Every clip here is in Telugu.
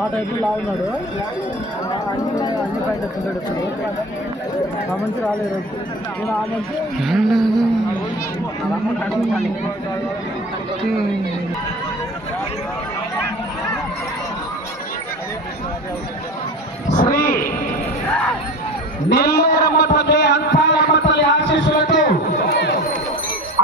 ఆ టైపులో లాగున్నాడు. అన్ని పైన ఎత్తున్నాడు. ఇప్పుడు ఆ మంచి రాలేదు. నేను ఆ మంచి శ్రీ నెల్లూరమ్మ తల్లి అంతాలమ్మ తల్లి ఆశీస్సులతో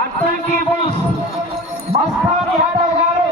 అద్దంకి బుల్స్ మస్తాన్ యాదవ్ గారు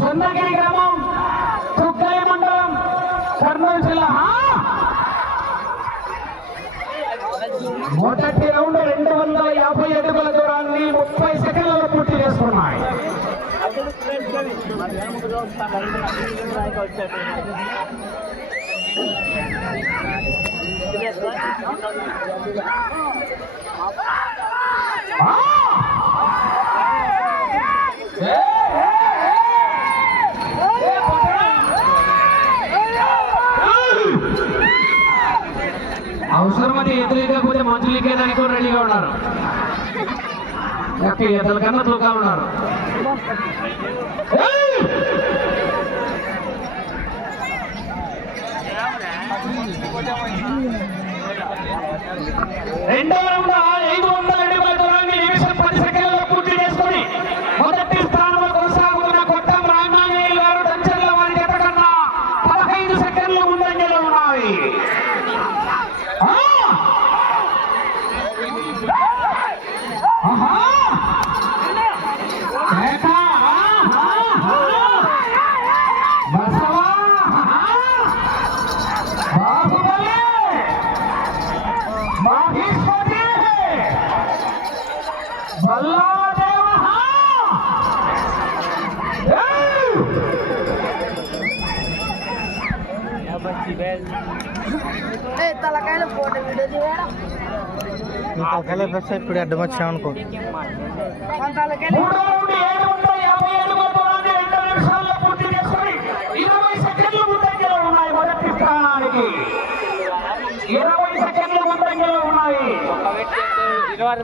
చొన్నగిరి గ్రామం తుగ్గలి మండలం కర్నూలు జిల్లా మొదటి రౌండ్ 250 అడుగుల దూరాన్ని 30 సెకండ్లలో పూర్తి చేసుకున్నాయి. అవసరమైతే ఎదురుకపోతే మంచు లీకేదానికి కూడా రెడీగా ఉన్నారు. ఎద్దల కన్నా తూకా ఉన్నారు. రెండవ రౌండ్ 500 అడుగుల దూరాన్ని నిమిషం 10 సెకండ్లలో పూర్తి చేసుకుని మొదటి స్థానంలో కొనసాగుతున్న కొట్టం రామాంజనేయులు గారు దంచర్ల వారి జత కన్నా 15 సెకండ్లు ముందంజలో ఉన్నాయి. తలకాయలు ఫోటో వీడియో తీయడం తలకాయలు బెస్ట్. ఇప్పుడు అడ్డం వచ్చాం అనుకో. మొదటి స్థానానికి 20 సెకండ్లు ముందంజలో ఉన్నాయి. 20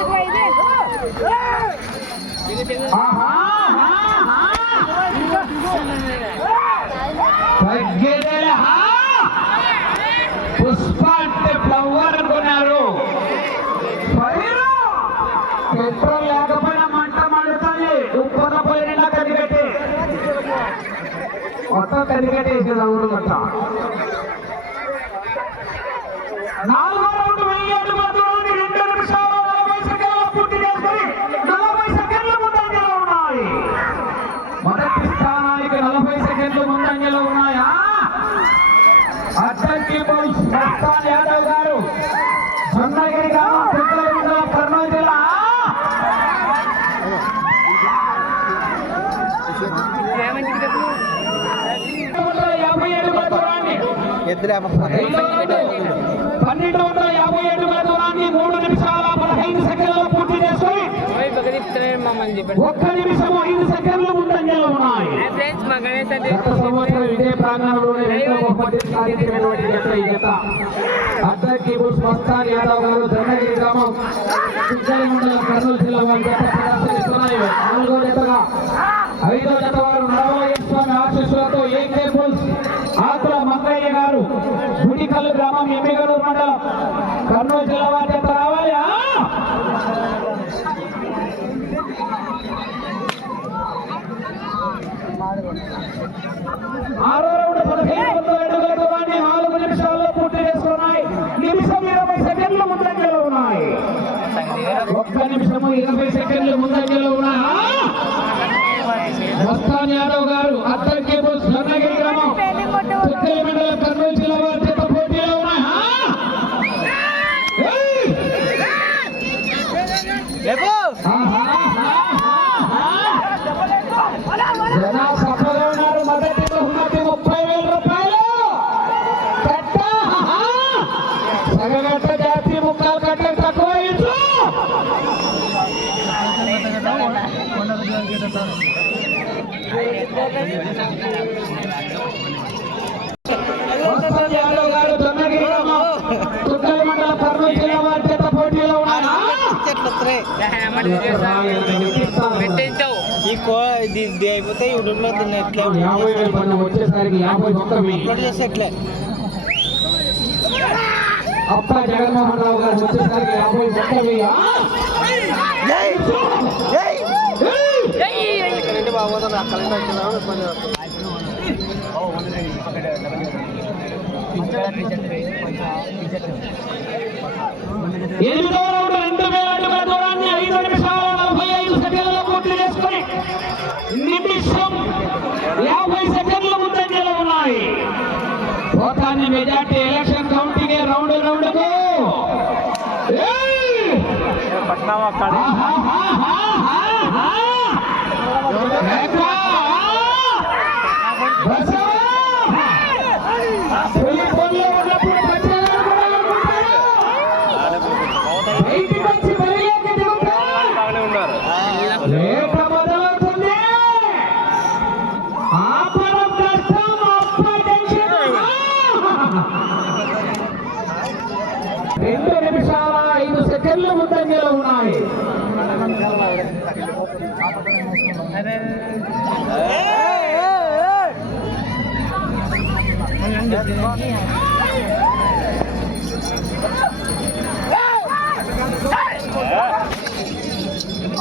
రూపాయలు ఈ పుష్ప అంటే ఫ్లవర్ అనుకున్నారు. పెట్రోల్ లేకపోయినా మంట మండుతుంది. ఉప్పద పోయి నిండా కనిపెట్టి మొత్తం కనిపెట్టేసేది ఊరు మంట. 4వ రౌండ్ 1000 అడుగుల దూరాన్ని 2 నిమిషాల 40 సెకండ్లలో పూర్తి చేసుకుని 40 సెకండ్ల ముందంజలో ఉన్నాయి. మొదటి స్థానానికి 40 సెకండ్లు ముందంజలో ఉన్నాయా? అద్దంకి బుల్స్ మస్తాన్ యాదవ్ గారు చొన్నగిరి గ్రామం తుగ్గలి మండలం కర్నూలు జిల్లా. ఎద్దులే 1250 అడుగుల దూరాన్ని 3 నిమిషాల 15 సెకండ్లలో పూర్తి చేసుకుని 1 నిమిషం 5 సెకండ్లు ముందంజలో ఉన్నాయి. గత సంవత్సరం ఇదే ప్రాంగణంలోనే రెండో బహుమతి సాధించినటువంటి జత ఈ జత. అద్దంకి బుల్స్ మస్తాన్ యాదవ్ గారు చొన్నగిరి గ్రామం తుగ్గలి మండలం కర్నూలు జిల్లా వారి జత ప్రదర్శనిస్తున్నాయి. 4వ జతగా 5వ జత వారు నరవయ్య స్వామి ఆశీస్సులతో ఏకే బుల్స్ ఆకుల మంగయ్య గారు గుడికల్లు గ్రామం ఎమ్మిగనూరు మండలం కర్నూలు జిల్లా వారి జత రావాలి. 6వ రౌండ్ 1500 అడుగుల దూరాన్ని 4 నిమిషాల్లో పూర్తి చేసుకున్నాయి. నిమిషం 20 సెకండ్లు ముందంజలో ఉన్నాయి. 1 నిమిషము 20 సెకండ్లు ముందంజలో ఉన్నాయి. మస్తాన్ యాదవ్ గారు అద్దంకి బుల్స్ చొన్నగిరి గ్రామం తుగ్గలి మండలం కర్నూలు జిల్లా వారి చేత పోటీలో ఉన్నాయి. సభలో ఉన్నారు. మొదటి బహుమతి 30,000 రూపాయలు. సగగట్ట జాతి ముక్కలు కట్ట తక్కువ యాదవ్ గారు చొన్నగిరి గ్రామం తుగ్గలి మండలం కర్నూలు జిల్లా వారి చేత పోటీలో ఉన్నారు. ఇది అయిపోతే యూట్యూబ్లో దీన్ని ఎట్లా 50,000 పన్ను వచ్చేసరికి 51,000. అప్లోడ్ చేస్తే ఎట్లే అప్ప జగన్మోహన్ రావు గారు వచ్చేసరికి 51,000. బాగుంటుంది అక్కడ ఎనిమిదో రౌండ్ 2,000 అడుగుల దూరాన్ని 5 నిమిషాల 45 సెకండ్లలో పూర్తి చేసుకుని నిమిషం 50 సెకండ్ల ముందంజలో ఉన్నాయి. పోతాన్ని మెజార్టీ ఎలక్షన్ కౌంటింగ్ రౌండ్కు లేక మొదలవుతుంది. ఆపడం కష్టం, అప్ప టెన్షన్. 2 నిమిషాల 5 సెకండ్లు ముందంజలో ఉన్నాయి.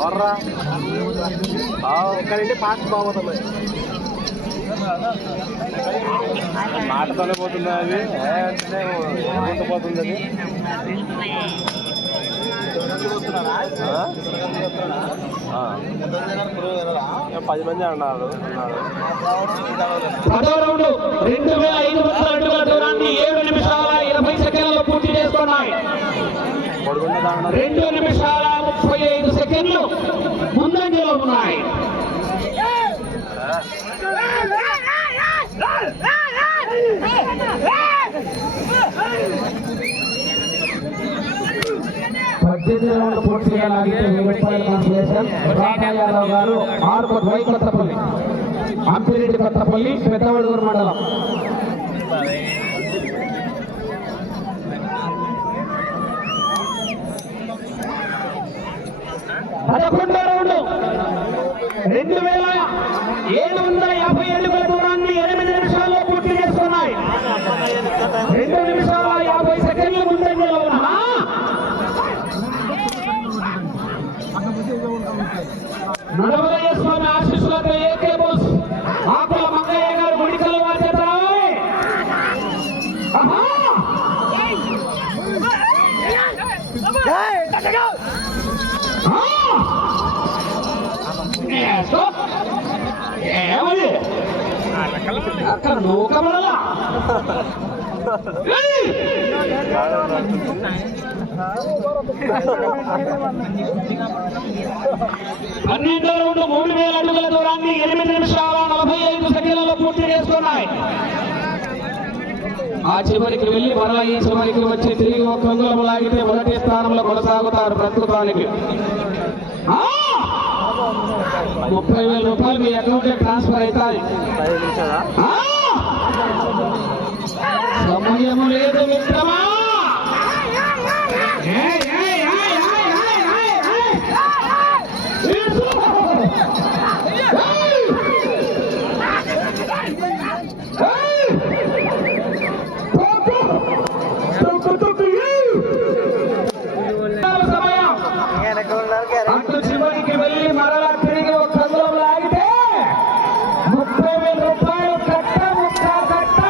అవర్రా ఎక్కడంటే పాస్ బాగుంటుంది మాటతోనే పోతుంది అది పోతుంది అది 10 మంది అన్నారు. 10వ రౌండ్ 2,500 అడుగుల దూరాన్ని 7 నిమిషాల 20 సెకండ్లలో పూర్తి చేసుకున్నాయి. 2 నిమిషాల 35 సెకండ్లు ముందంజలో ఉన్నాయి. పూర్తి చేయాలంటే 1000 రూపాయల కాన్సలేషన్. రామయాదవ్ గారు ఆర్కోట్ వైకొత్తపల్లి, అంపిరెడ్డి కొత్తపల్లి, పెద్దవడుగురు మండలం. పదకొండో రౌండ్ 2,750 అడుగుల దూరాన్ని 8 నిమిషాల్లో పూర్తి చేసుకున్నాయి. 2 నిమిషాల 50 సెకండ్లు ముందంజలో ఉన్నా నడవలయ్య స్వామి ఆశీస్సులతో ఏకే బోస్ ఆకుల మంగయ్య గారు గుడికల బాధ్యత. ఏమది అక్కడ నూకమలా 12వ రౌండ్ 3,000 అడుగుల దూరాన్ని 8 నిమిషాల 45 సెకండ్లలో పూర్తి చేసుకున్నాయి. ఆ చివరికి వెళ్లి మరలా ఈ చివరికి వచ్చి తిరిగి ఒక అంగుళం లాగితే మొదటి స్థానంలో కొనసాగుతారు ప్రస్తుతానికి. 30,000 రూపాయలు మీ అకౌంట్ ట్రాన్స్ఫర్ అవుతాయి. సమయము లేదు మిత్రమా. అటు చివరికి వెళ్ళి మరలా తిరిగి ఒక అంగుళం లాగితే 30,000 రూపాయలు కట్ట ముక్క కట్ట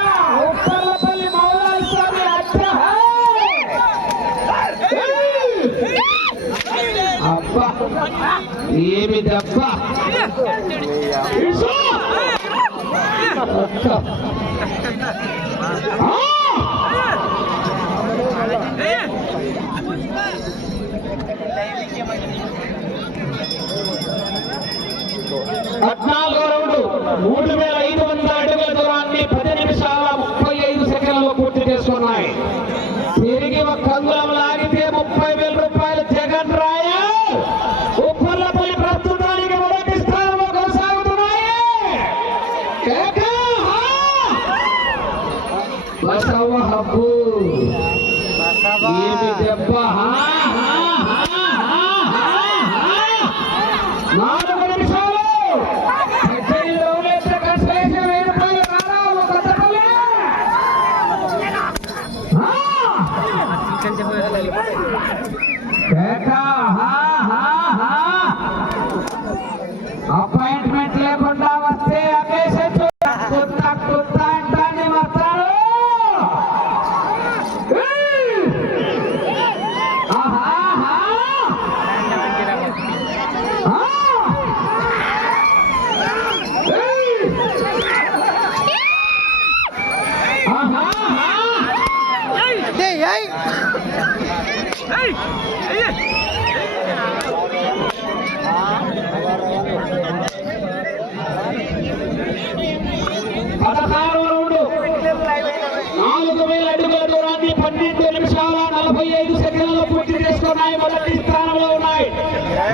ఉప్పర్లపల్లి మౌలాలి స్వామి అచ్చ. అబ్బా ఏమి దెబ్బ. పద్నాలుగో రౌండ్ 3,500 అడుగుల దూరాన్ని 10 నిమిషాల 35 సెకండ్లలో పూర్తి చేసుకున్నాయి. తిరిగి ఒక అంగుళం లాగితే 30,000 రూపాయలు. జగన్ రాయ ఉప్పర్లపల్లి ప్రస్తుతానికి మొదటి స్థానంలో కొనసాగుతున్నాయి. బసవ హబ్బు ఏమి దెబ్బ. 4 నిమిషాలు అపాయింట్మెంట్ లేకుండా వస్తే అకేషచ్చు కొత్త కొత్త అంటాన్ని వస్తారు. పదహారవ రౌండ్ 4000 అడుగుల దూరాన్ని 12 నిమిషాల 45 సెకండ్లలో పూర్తి చేసుకున్నాయి. మొదటి స్థానంలో ఉన్నాయి.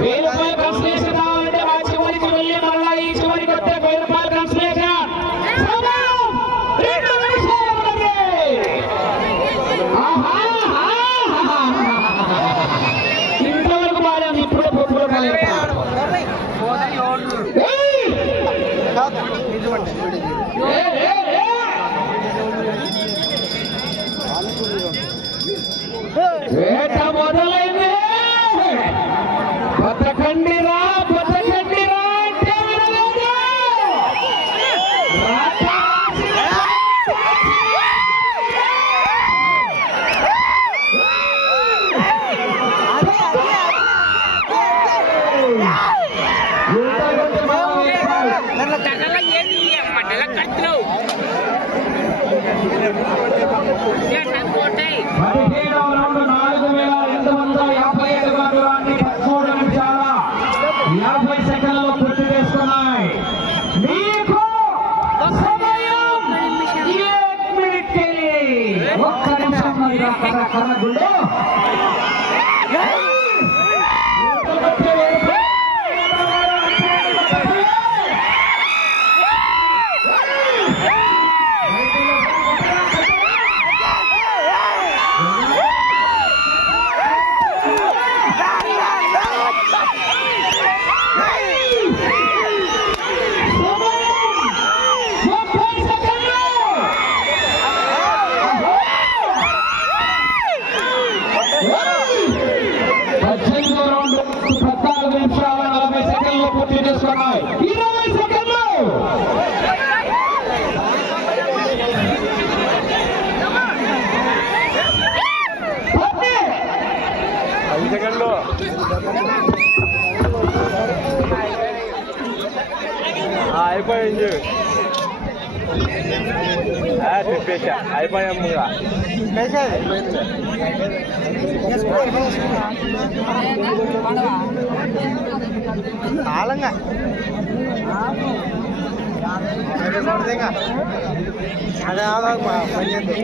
1000 రూపాయల కన్సలేషన్ కావాలంటే ఆ చివరికి వెళ్ళి మళ్ళా ఈ చివరికి వస్తే 1000 రూపాయల కన్సలేషన్. సమయం 2 నిమిషాలు ఉన్నది. ఇంతవరకు బాగానే ఇప్పుడే పొప్పులు వేట మొదలైంది. బతకండిరా బతకండిరా అంటే వినలేదు. పదిహేడవ రౌండ్ 4257 దూరాన్ని 13 నిమిషాల 50 సెకండ్లలో పూర్తి చేసుకున్నాయి. మీకు సమయం 1 మినిట్. 1 నిమిషం కర్రగుండు. పూర్తి చేసుకున్నాయి. 20 సెకండ్లు. అయిపోయింది. చెప్పేసా అయిపోయాము. కాలంగా అదే పని చేయండి.